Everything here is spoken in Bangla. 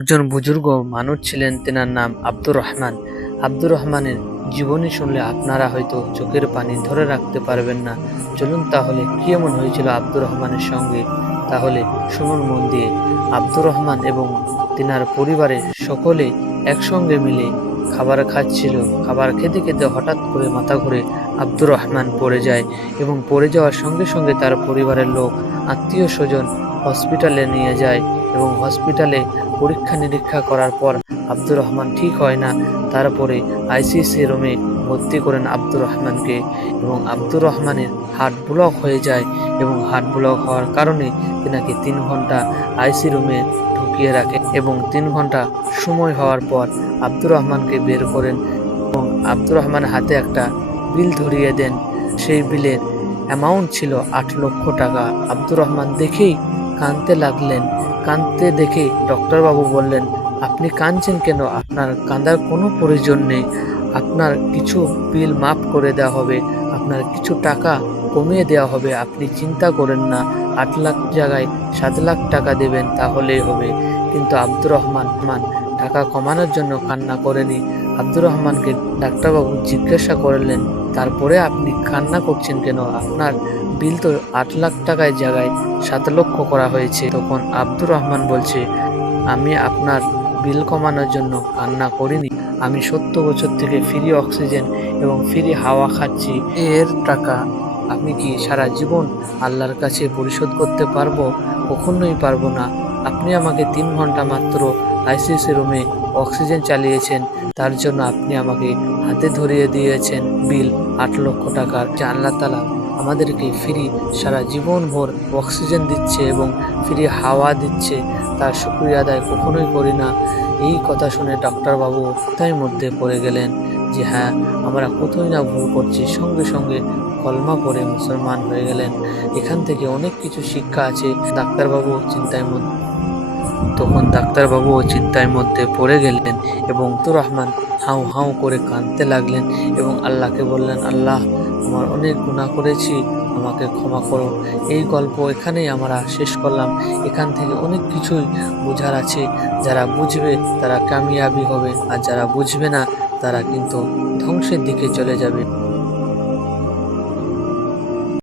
একজন বুজুর্গ মানুষ ছিলেন, তেনার নাম আব্দুর রহমান। আব্দুর রহমানের জীবনী শুনলে আপনারা হয়তো চোখের পানি ধরে রাখতে পারবেন না। চলুন তাহলে কি এমন হয়েছিল আব্দুর রহমানের সঙ্গে, তাহলে শুনুন মন দিয়ে। আব্দুর রহমান এবং তেনার পরিবারের সকলে একসঙ্গে মিলে খাবার খাচ্ছিল। খাবার খেতে খেতে হঠাৎ করে মাথা ঘুরে আব্দুর রহমান পড়ে যায় এবং পড়ে যাওয়ার সঙ্গে সঙ্গে তার পরিবারের লোক, আত্মীয় স্বজন হসপিটালে নিয়ে যায় এবং হসপিটালে পরীক্ষা নিরীক্ষা করার পর আব্দুর রহমান ঠিক হয় না। তারপরে আইসিইউসি রুমে ভর্তি করেন আব্দুর রহমানকে এবং আব্দুর রহমানের হার্ট ব্লক হয়ে যায় এবং হার্ট ব্লক হওয়ার কারণে তেনাকে 3 ঘন্টা আইসি রুমে ঢুকিয়ে রাখে এবং 3 ঘন্টা সময় হওয়ার পর আব্দুর রহমানকে বের করেন এবং আব্দুর রহমানের হাতে একটা বিল ধরিয়ে দেন। সেই বিলের অ্যামাউন্ট ছিল 8 লক্ষ টাকা। আব্দুর রহমান দেখেই কাঁদতে লাগলেন। কাঁদতে দেখে ডক্টরবাবু বললেন, আপনি কাঁদছেন কেন? আপনার কাঁদার কোনো প্রয়োজন নেই। আপনার কিছু বিল মাফ করে দেওয়া হবে, আপনার কিছু টাকা কমিয়ে দেওয়া হবে। আপনি চিন্তা করেন না, 8 লাখ জায়গায় 7 লাখ টাকা দেবেন, তাহলেই হবে। কিন্তু আব্দুর রহমান টাকা কমানোর জন্য কান্না করেনি। আব্দুর রহমানকে ডাক্তারবাবু জিজ্ঞাসা করলেন, তারপরে আপনি কান্না করছেন কেন? আপনার বিল তো 8 লাখ টাকায় জায়গায় 7 লক্ষ করা হয়েছে। তখন আব্দুর রহমান বলছে, আমি আপনার বিল কমানোর জন্য কান্না করিনি। আমি 70 বছর থেকে ফ্রি অক্সিজেন এবং ফ্রি হাওয়া খাচ্ছি। এর টাকা আমি কি সারা জীবন আল্লাহর কাছে পরিশোধ করতে পারবো? কখনোই পারবো না। আপনি আমাকে 3 ঘন্টা মাত্র আইসিইউসি রুমে অক্সিজেন চালিয়েছেন, তার জন্য আপনি আমাকে হাতে ধরিয়ে দিয়েছেন বিল 8 লক্ষ টাকার। যে আল্লাহ তাআলা আমাদেরকে ফ্রি সারা জীবন ভর অক্সিজেন দিচ্ছে এবং ফ্রি হাওয়া দিচ্ছে, তার শুকরিয়া আদায় কখনোই করি না। এই কথা শুনে ডাক্তারবাবু তাই মধ্যে পড়ে গেলেন যে হ্যাঁ, আমরা কোথায় না ভুল করছি। সঙ্গে সঙ্গে কলমা পড়ে মুসলমান হয়ে গেলেন। এখান থেকে অনেক কিছু শিক্ষা আছে। ডাক্তারবাবু চিন্তায় মধ্যে পড়ে গেলেন এবং আব্দুর রহমান হাউ হাউ করে কাঁদতে লাগলেন এবং আল্লাহকে বললেন, আল্লাহ, আমার অনেক গুনাহ করেছি, আমাকে ক্ষমা করো। এই গল্প এখানেই আমরা শেষ করলাম। এখান থেকে অনেক কিছুই বোঝার আছে। যারা বুঝবে তারা কামিয়াবি হবে, আর যারা বুঝবে না তারা কিন্তু ধ্বংসের দিকে চলে যাবে।